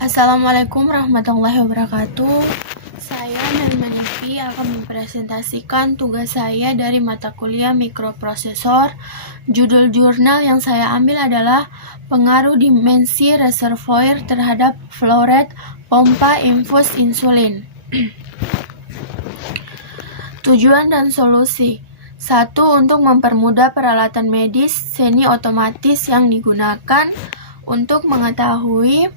Assalamualaikum warahmatullahi wabarakatuh. Saya Melmanifi akan mempresentasikan tugas saya dari mata kuliah mikroprosesor. Judul jurnal yang saya ambil adalah pengaruh dimensi reservoir terhadap flow rate pompa infus insulin. Tujuan dan solusi. 1. Untuk mempermudah peralatan medis semi otomatis yang digunakan untuk mengetahui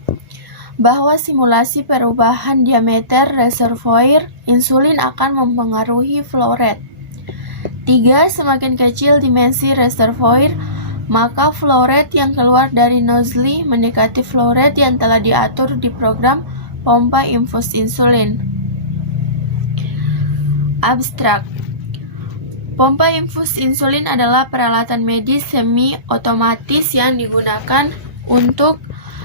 bahwa simulasi perubahan diameter reservoir insulin akan mempengaruhi flow rate. 3. Semakin kecil dimensi reservoir, maka flow rate yang keluar dari nozzle mendekati flow rate yang telah diatur di program pompa infus insulin. Abstrak. Pompa infus insulin adalah peralatan medis semi otomatis yang digunakan untuk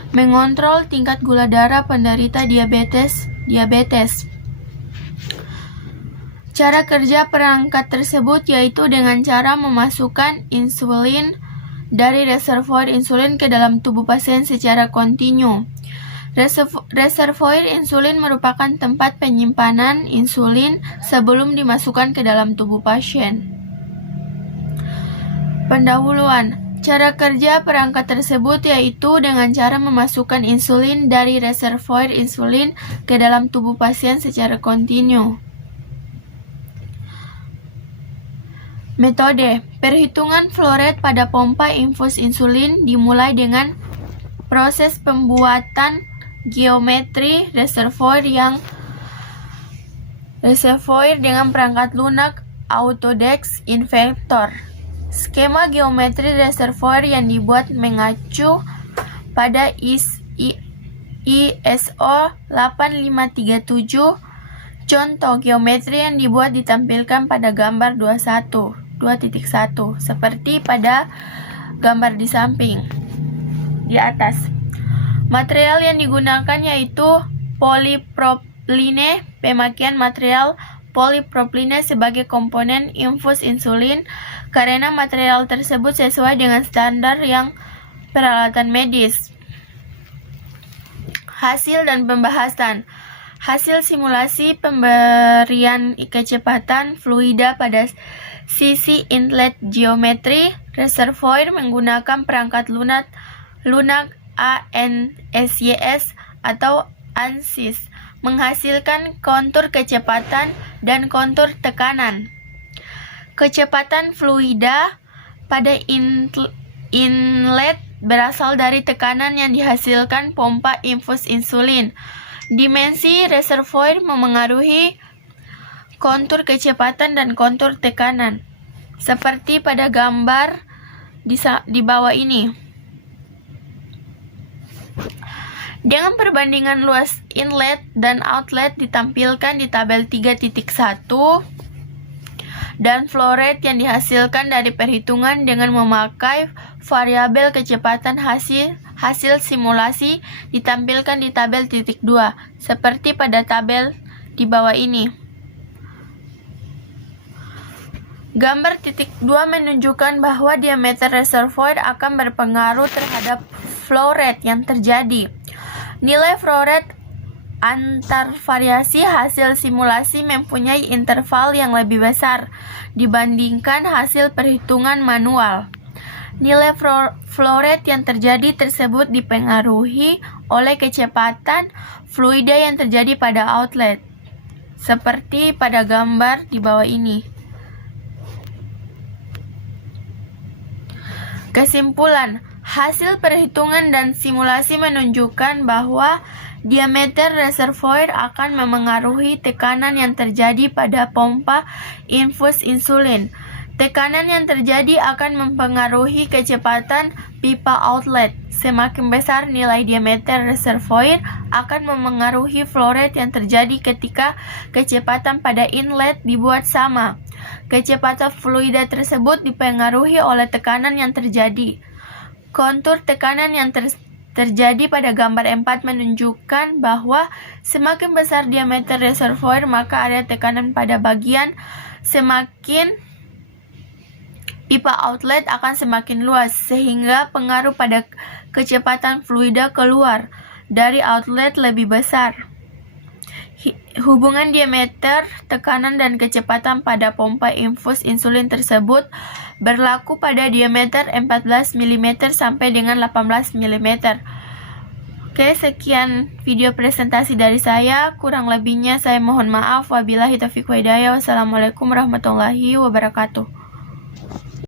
mengontrol tingkat gula darah penderita diabetes. Cara kerja perangkat tersebut yaitu dengan cara memasukkan insulin dari reservoir insulin ke dalam tubuh pasien secara kontinu. Reservoir insulin merupakan tempat penyimpanan insulin sebelum dimasukkan ke dalam tubuh pasien. Pendahuluan. Cara kerja perangkat tersebut yaitu dengan cara memasukkan insulin dari reservoir insulin ke dalam tubuh pasien secara kontinu. Metode. Perhitungan flow rate pada pompa infus insulin dimulai dengan proses pembuatan geometri reservoir dengan perangkat lunak Autodesk Inventor. Skema geometri reservoir yang dibuat mengacu pada ISO 8537. Contoh geometri yang dibuat ditampilkan pada gambar 2.1 seperti pada gambar di samping di atas. Material yang digunakan yaitu polipropilene. Pemakaian material polipropilene sebagai komponen infus insulin karena material tersebut sesuai dengan standar yang peralatan medis. Hasil dan pembahasan. Hasil simulasi pemberian kecepatan fluida pada sisi inlet geometri reservoir menggunakan perangkat lunak ANSYS atau ANSYS menghasilkan kontur kecepatan dan kontur tekanan. Kecepatan fluida pada inlet berasal dari tekanan yang dihasilkan pompa infus insulin. Dimensi reservoir memengaruhi kontur kecepatan dan kontur tekanan, seperti pada gambar di bawah ini. Dengan perbandingan luas inlet dan outlet ditampilkan di tabel 3.1 dan flow rate yang dihasilkan dari perhitungan dengan memakai variabel kecepatan hasil simulasi ditampilkan di tabel titik 2 seperti pada tabel di bawah ini. Gambar titik 2 menunjukkan bahwa diameter reservoir akan berpengaruh terhadap flow rate yang terjadi. Nilai flow rate antar variasi hasil simulasi mempunyai interval yang lebih besar dibandingkan hasil perhitungan manual. Nilai flow rate yang terjadi tersebut dipengaruhi oleh kecepatan fluida yang terjadi pada outlet, seperti pada gambar di bawah ini. Kesimpulan. Hasil perhitungan dan simulasi menunjukkan bahwa diameter reservoir akan memengaruhi tekanan yang terjadi pada pompa infus insulin. Tekanan yang terjadi akan mempengaruhi kecepatan pipa outlet. Semakin besar nilai diameter reservoir akan memengaruhi flow rate yang terjadi ketika kecepatan pada inlet dibuat sama. Kecepatan fluida tersebut dipengaruhi oleh tekanan yang terjadi. Kontur tekanan yang terjadi pada gambar 4 menunjukkan bahwa semakin besar diameter reservoir maka area tekanan pada bagian semakin pipa outlet akan semakin luas sehingga pengaruh pada kecepatan fluida keluar. dari outlet lebih besar. Hubungan diameter, tekanan, dan kecepatan pada pompa infus insulin tersebut berlaku pada diameter 14 mm sampai dengan 18 mm. Oke, sekian video presentasi dari saya. Kurang lebihnya saya mohon maaf. Wabillahi taufiq wa hidayah. Wassalamualaikum warahmatullahi wabarakatuh.